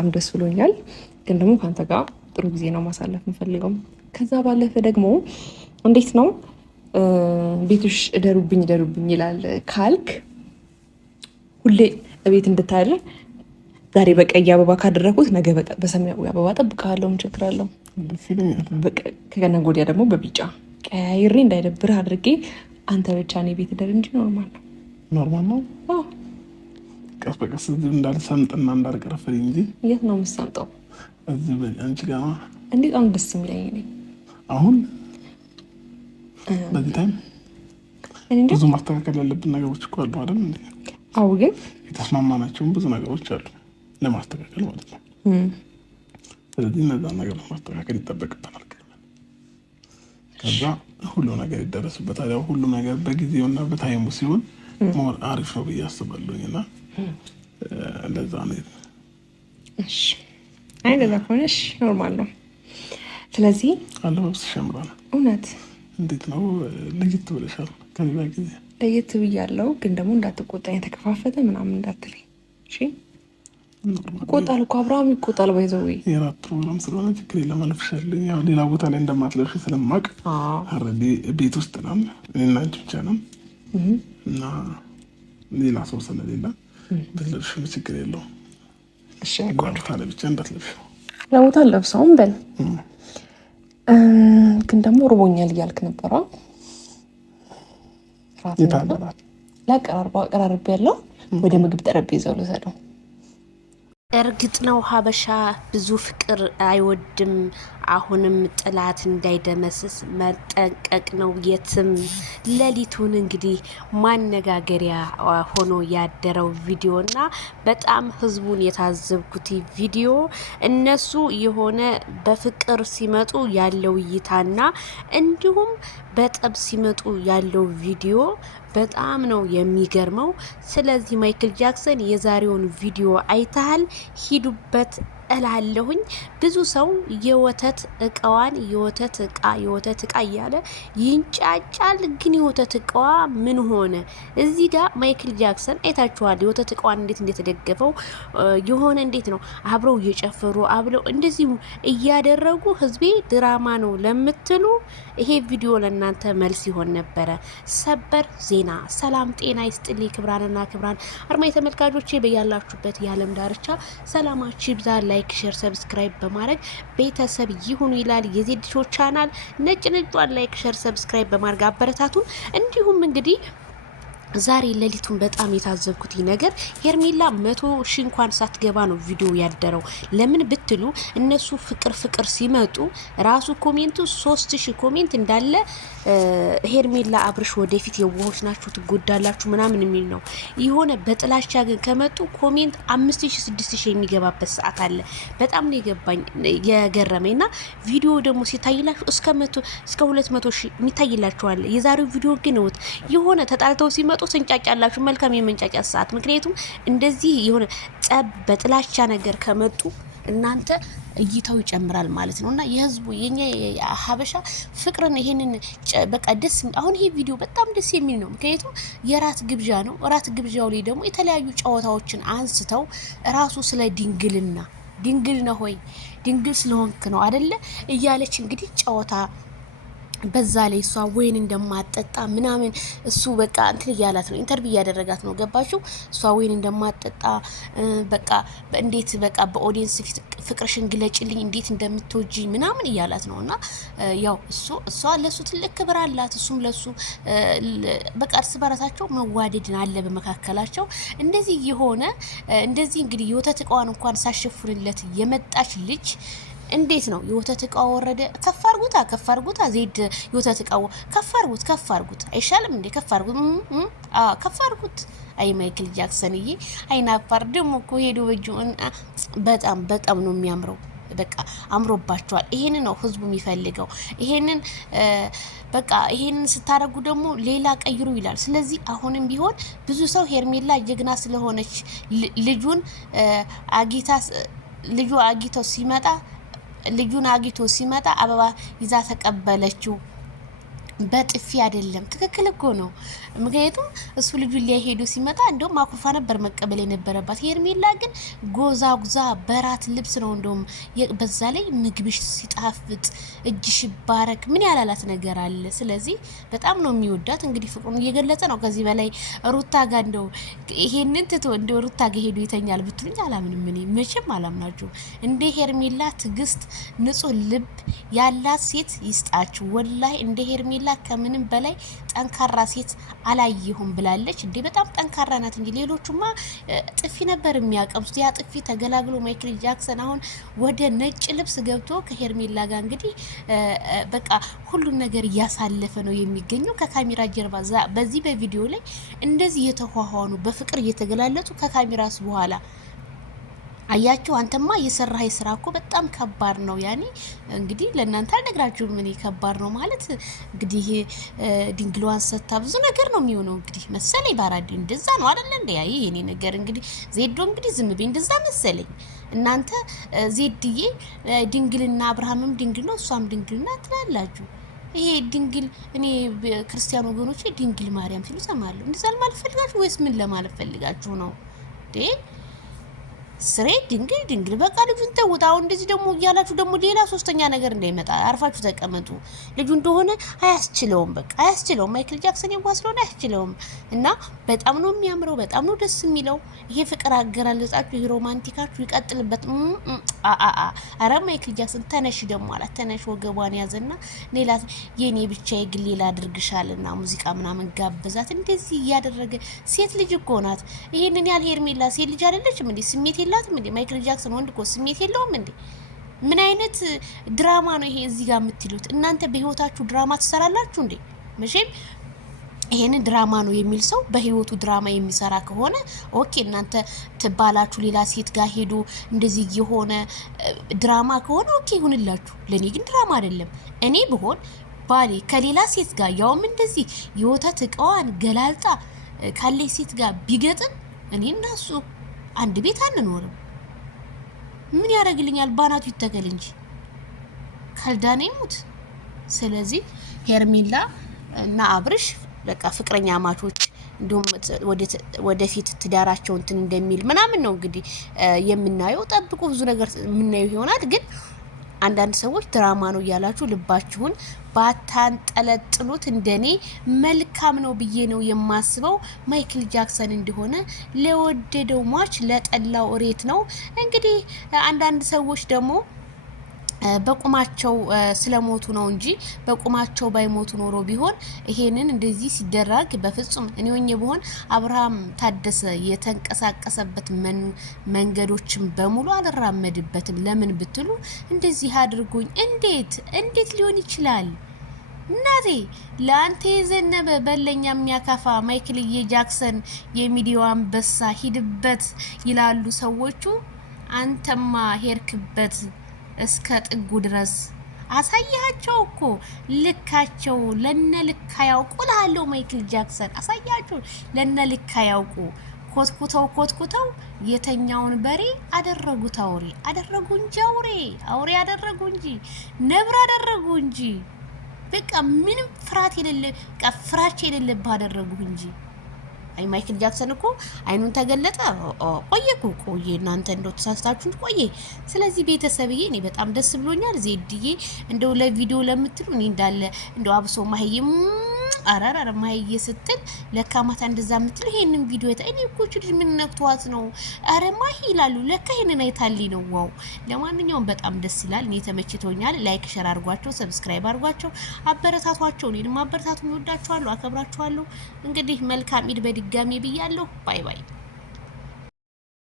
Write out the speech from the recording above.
በጣም ደስ ብሎኛል። ግን ደግሞ ከአንተ ጋር ጥሩ ጊዜ ነው ማሳለፍ እንፈልገው። ከዛ ባለፈ ደግሞ እንዴት ነው ቤትሽ እደሩብኝ ይላል ካልክ ሁሌ ቤት እንድታድር ዛሬ በቀይ አበባ ካደረኩት ነገ በሰማያዊ አበባ ጠብቃለሁ። ምን ችግር አለው? ከነገ ወዲያ ደግሞ በቢጫ ቀያይሬ እንዳይደብርህ አድርጌ አንተ ብቻ እኔ ቤት እደር እንጂ ኖርማል ነው። ኖርማል ነው። ቀስ በቀስ እንዳልሰምጥና እንዳልቀረፈል እንጂ። የት ነው የምትሰምጠው? እዚህ አንቺ ጋር እንዴት ነው ደስ የሚለኝ እኔ አሁን በዚህ ታይም ብዙ ማስተካከል ያለብን ነገሮች እኮ አሉ አይደል እንዴ? አዎ፣ ግን የተስማማናቸውን ብዙ ነገሮች አሉ ለማስተካከል ማለት ነው። ስለዚህ እነዛን ነገሮች ማስተካከል ይጠበቅብናል። ከዛ ሁሉ ነገር ይደረስበታል። ያው ሁሉ ነገር በጊዜውና በታይሙ ሲሆን ሞር አሪፍ ነው ብዬ አስባለሁኝ እና እንደዛ ነው። እሺ፣ አይ እንደዛ ከሆነሽ ኖርማል ነው። ስለዚህ አለባበስሽ ያምራል። እውነት እንዴት ነው? ለየት ብለሻል ከሌላ ጊዜ። ለየት ብያለሁ፣ ግን ደግሞ እንዳትቆጣኝ፣ የተከፋፈተ ምናምን እንዳትለኝ እሺ። ይቆጣል እኮ አብርሃም ይቆጣል። ባይዘው የራት ፕሮግራም ስለሆነ ችግር የለም አልፍሻለሁ። ያው ሌላ ቦታ ላይ እንደማትለብሽ ስለማቅ አረዲ ቤት ውስጥ ነው እኔና አንቺ ብቻ ነው እና ሌላ ሰው ስለሌለ ብትለብሽ ችግር የለውም። እሺ ቆንጆ ታለ ብቻ እንዳትለብሽ። ለቦታ ለብሰውም በል ግን ደግሞ ርቦኛል እያልክ ነበረ። ይታደራል ለቀራርባ ያለው ወደ ምግብ ጠረጴዛው ልሰደው። እርግጥ ነው ሀበሻ ብዙ ፍቅር አይወድም። አሁንም ጥላት እንዳይደመስስ መጠንቀቅ ነው። የትም ሌሊቱን እንግዲህ ማነጋገሪያ ሆኖ ያደረው ቪዲዮና በጣም ህዝቡን የታዘብኩት ቪዲዮ እነሱ የሆነ በፍቅር ሲመጡ ያለው እይታና እንዲሁም በጠብ ሲመጡ ያለው ቪዲዮ በጣም ነው የሚገርመው። ስለዚህ ማይክል ጃክሰን የዛሬውን ቪዲዮ አይተሃል? ሂዱበት እላለሁኝ። ብዙ ሰው የወተት እቃዋን የወተት እቃ እያለ ይንጫጫል። ግን የወተት እቃዋ ምን ሆነ? እዚህ ጋር ማይክል ጃክሰን አይታችኋል፣ የወተት እቃዋን እንዴት እንደተደገፈው የሆነ እንዴት ነው አብረው እየጨፈሩ አብረው እንደዚህ እያደረጉ ህዝቤ ድራማ ነው ለምትሉ ይሄ ቪዲዮ ለእናንተ መልስ ይሆን ነበረ። ሰበር ዜና። ሰላም ጤና ይስጥልኝ ክብራንና ክብራን አድማጭ ተመልካቾቼ በያላችሁበት የዓለም ዳርቻ ሰላማችሁ ይብዛ። ላይክ ሼር ሰብስክራይብ በማድረግ ቤተሰብ ይሁኑ ይላል የዜድ ሾው ቻናል። ነጭ ላይክ ሼር ሰብስክራይብ በማድረግ አበረታቱን። እንዲሁም እንግዲህ ዛሬ ሌሊቱን በጣም የታዘብኩት ነገር ሄርሜላ 100,000 እንኳን ሳትገባ ነው ቪዲዮ ያደረው። ለምን ብትሉ እነሱ ፍቅር ሲመጡ ራሱ ኮሜንቱ 3,000 ኮሜንት እንዳለ ሄርሜላ አብርሽ ወደፊት የዋሆች ናችሁ ትጎዳላችሁ ምናምን የሚል ነው። የሆነ በጥላቻ ግን ከመጡ ኮሜንት 5,000 6,000 የሚገባበት ሰዓት አለ። በጣም ነው የገረመኝና ቪዲዮ ደግሞ ሲታይላችሁ እስከ 200,000 የሚታይላችኋል። የዛሬው ቪዲዮ ግን የሆነ ተጣልተው ሲመጡ ተንጫጫላችሁ። መልካም የመንጫጫት ሰዓት። ምክንያቱም እንደዚህ የሆነ ጸብ በጥላቻ ነገር ከመጡ እናንተ እይታው ይጨምራል ማለት ነውና የህዝቡ የኛ ሀበሻ ፍቅርን ይሄንን በቃ ደስ አሁን ይሄ ቪዲዮ በጣም ደስ የሚል ነው። ምክንያቱም የራት ግብዣ ነው። ራት ግብዣው ላይ ደግሞ የተለያዩ ጨዋታዎችን አንስተው ራሱ ስለ ድንግል ነው ሆይ ድንግል ስለሆንክ ነው አይደለ እያለች እንግዲህ ጨዋታ በዛ ላይ እሷ ወይን እንደማጠጣ ምናምን እሱ በቃ እንትን እያላት ነው፣ ኢንተርቪው እያደረጋት ነው። ገባችሁ? እሷ ወይን እንደማጠጣ በቃ እንዴት በቃ በኦዲየንስ ፊት ፍቅርሽን ግለጭልኝ እንዴት እንደምትወጂ ምናምን እያላት ነውና ያው እሷ ለሱ ትልቅ ክብር አላት፣ እሱም ለሱ በቃ እርስ በራሳቸው መዋደድን አለ በመካከላቸው። እንደዚህ የሆነ እንደዚህ እንግዲህ የወተት እቃዋን እንኳን ሳሸፍንለት የመጣች ልጅ እንዴት ነው የወተት እቃው ወረደ? ከፍ አርጉታ ዜድ የወተት እቃው ከፍ አርጉት አይሻልም እንዴ? ከፍ አርጉት። አይ ማይክል ጃክሰንዬ አይናፋር ደግሞ እኮ ሄዶ በጁ በጣም ነው የሚያምረው። በቃ አምሮባቸዋል። ይሄንን ነው ህዝቡ የሚፈልገው። ይሄንን ስታረጉ ደግሞ ሌላ ቀይሩ ይላል። ስለዚህ አሁንም ቢሆን ብዙ ሰው ሄርሜላ ጀግና ስለሆነች ልጁን አጊቶ ሲመጣ አበባ ይዛ ተቀበለችው በጥፊ አይደለም። ትክክል እኮ ነው። ምክንያቱም እሱ ልጁን ሊያሄዱ ሲመጣ እንደውም አኩርፋ ነበር መቀበል የነበረባት። ሄርሜላ ግን ጎዛ በራት ልብስ ነው እንደውም በዛ ላይ ምግብሽ ሲጣፍጥ እጅሽ ባረክ ምን ያላላት ነገር አለ። ስለዚህ በጣም ነው የሚወዳት። እንግዲህ ፍቅሩን እየገለጸ ነው። ከዚህ በላይ ሩታ ጋር እንደው ይሄንን ትቶ እንደው ሩታ ጋር ሄዱ ይተኛል ብትሉኝ አላምንም። እኔ መቼም አላምናችሁ። እንደ ሄርሜላ ትዕግስት፣ ንጹህ ልብ ያላት ሴት ይስጣችሁ። ወላሂ እንደ ሄርሜላ ከምንም በላይ ጠንካራ ሴት አላየሁም ብላለች። እንዴ በጣም ጠንካራ ናት እንጂ ሌሎቹማ ጥፊ ነበር የሚያቀምሱት። ያ ጥፊ ተገላግሎ ማይክል ጃክሰን አሁን ወደ ነጭ ልብስ ገብቶ ከሄርሜላ ጋር እንግዲህ በቃ ሁሉን ነገር እያሳለፈ ነው የሚገኘው ከካሜራ ጀርባ። በዚህ በቪዲዮ ላይ እንደዚህ የተኋኋኑ በፍቅር እየተገላለጡ ከካሜራስ በኋላ አያችሁ። አንተማ የሰራህ ስራ እኮ በጣም ከባድ ነው። ያኔ እንግዲህ ለእናንተ አልነግራችሁም። ምን ከባድ ነው ማለት እንግዲህ ድንግሏን ሰታ ብዙ ነገር ነው የሚሆነው እንግዲህ መሰለኝ። ባራዲ እንደዛ ነው አይደለ እንዴ? ያይ የኔ ነገር እንግዲህ ዜዶ እንግዲህ ዝም ብዬ እንደዛ መሰለኝ። እናንተ ዜድዬ ድንግልና አብርሃምም ድንግል ነው እሷም ድንግልና ትላላችሁ። ይሄ ድንግል እኔ ክርስቲያን ወገኖቼ ድንግል ማርያም ሲሉ ሰማለሁ። እንደዛ ለማለት ፈልጋችሁ ወይስ ምን ለማለት ፈልጋችሁ ነው እንዴ? ስሬ ድንግል በቃ ልጁን ተውት። አሁን እንደዚህ ደግሞ እያላችሁ ደግሞ ሌላ ሶስተኛ ነገር እንዳይመጣ አርፋችሁ ተቀመጡ። ልጁ እንደሆነ አያስችለውም፣ በቃ አያስችለውም። ማይክል ጃክሰን የዋ ስለሆነ አያስችለውም። እና በጣም ነው የሚያምረው፣ በጣም ነው ደስ የሚለው። ይሄ ፍቅር አገላለጻችሁ፣ ይሄ ሮማንቲካችሁ ይቀጥልበት። አረ ማይክል ጃክሰን ተነሽ ደግሞ አላት። ተነሽ ወገቧን ያዘና ሌላ የኔ ብቻ የግሌ ላድርግሻልና ሙዚቃ ምናምን ጋበዛት። እንደዚህ እያደረገ ሴት ልጅ እኮ ናት። ይሄንን ያህል ሄርሜላ ሴት ልጅ አይደለችም እንዴ? ስሜት የላትም እንዴ? ማይክል ጃክሰን ወንድ እኮ ስሜት የለውም እንዴ? ምን አይነት ድራማ ነው ይሄ እዚህ ጋር የምትሉት እናንተ? በህይወታችሁ ድራማ ትሰራላችሁ እንዴ? መቼም ይሄንን ድራማ ነው የሚል ሰው በህይወቱ ድራማ የሚሰራ ከሆነ ኦኬ፣ እናንተ ትባላችሁ ሌላ ሴት ጋር ሄዱ እንደዚህ የሆነ ድራማ ከሆነ ኦኬ ይሁንላችሁ። ለኔ ግን ድራማ አይደለም። እኔ ብሆን ባሌ ከሌላ ሴት ጋር ያውም እንደዚህ የወተት እቃዋን ገላልጣ ካለ ሴት ጋር ቢገጥም እኔ እና እሱ አንድ ቤት አንኖርም። ምን ያደርግልኛል? ባናቱ ይተከል እንጂ ካልዳኔ ሙት። ስለዚህ ሄርሜላ እና አብርሽ በቃ ፍቅረኛ ማቾች እንዲሁም ወደፊት ትዳራቸው እንትን እንደሚል ምናምን ነው እንግዲህ የምናየው። ጠብቁ፣ ብዙ ነገር የምናየው ይሆናል። ግን አንዳንድ ሰዎች ድራማ ነው እያላችሁ ልባችሁን ባታንጠለጥሉት እንደኔ መልካም ነው ብዬ ነው የማስበው። ማይክል ጃክሰን እንደሆነ ለወደደው ሟች ለጠላው ሬት ነው። እንግዲህ አንዳንድ ሰዎች ደግሞ በቁማቸው ስለሞቱ ነው እንጂ በቁማቸው ባይሞቱ ኖሮ ቢሆን ይሄንን እንደዚህ ሲደረግ በፍጹም እኔ ሆኜ ቢሆን አብርሃም ታደሰ የተንቀሳቀሰበት መንገዶችን በሙሉ አልራመድበትም። ለምን ብትሉ እንደዚህ አድርጎኝ እንዴት ሊሆን ይችላል? እናቴ ለአንተ የዘነበ በለኛ የሚያካፋ ማይክልዬ ጃክሰን የሚዲያው አንበሳ ሂድበት ይላሉ ሰዎቹ። አንተማ ሄርክበት እስከ ጥጉ ድረስ አሳያቸው እኮ ልካቸው ለነ ልካ ያውቁ ላለው ማይክል ጃክሰን አሳያቸው ለነ ልካ ያውቁ። ኮትኩተው የተኛውን በሬ አደረጉት አውሬ አደረጉ እንጂ አውሬ አደረጉ እንጂ ነብር አደረጉ እንጂ በቃ ምንም ፍርሃት የሌለ ፍራቻ የሌለብህ አደረጉ እንጂ። አይ ማይክል ጃክሰን እኮ አይኑን ተገለጠ ቆየ እናንተ እንደው ተሳስታችሁ ቆየ። ስለዚህ ቤተሰብዬ እኔ በጣም ደስ ብሎኛል። ዜድዬ እንደው ለቪዲዮ ለምትሉ እኔ እንዳለ እንደው አብሶ ማህየም አራራ ማህየ ስትል ለካ ማታ እንደዛ የምትሉ ይሄንን ቪዲዮ እኔ እኮ ልጅ ምን ነክቷት ነው አረ ማሂ ይላሉ። ለካ ይሄንን አይታልኝ ነው። ዋው! ለማንኛውም በጣም ደስ ይላል። እኔ ተመችቶኛል። ላይክ ሼር አድርጓቸው፣ ሰብስክራይብ አድርጓቸው፣ አበረታቷቸው። እኔንም አበረታቱኝ። ወዳችኋለሁ፣ አከብራችኋለሁ። እንግዲህ መልካም ኢድ በድጋሚ ብያለሁ። ባይ ባይ።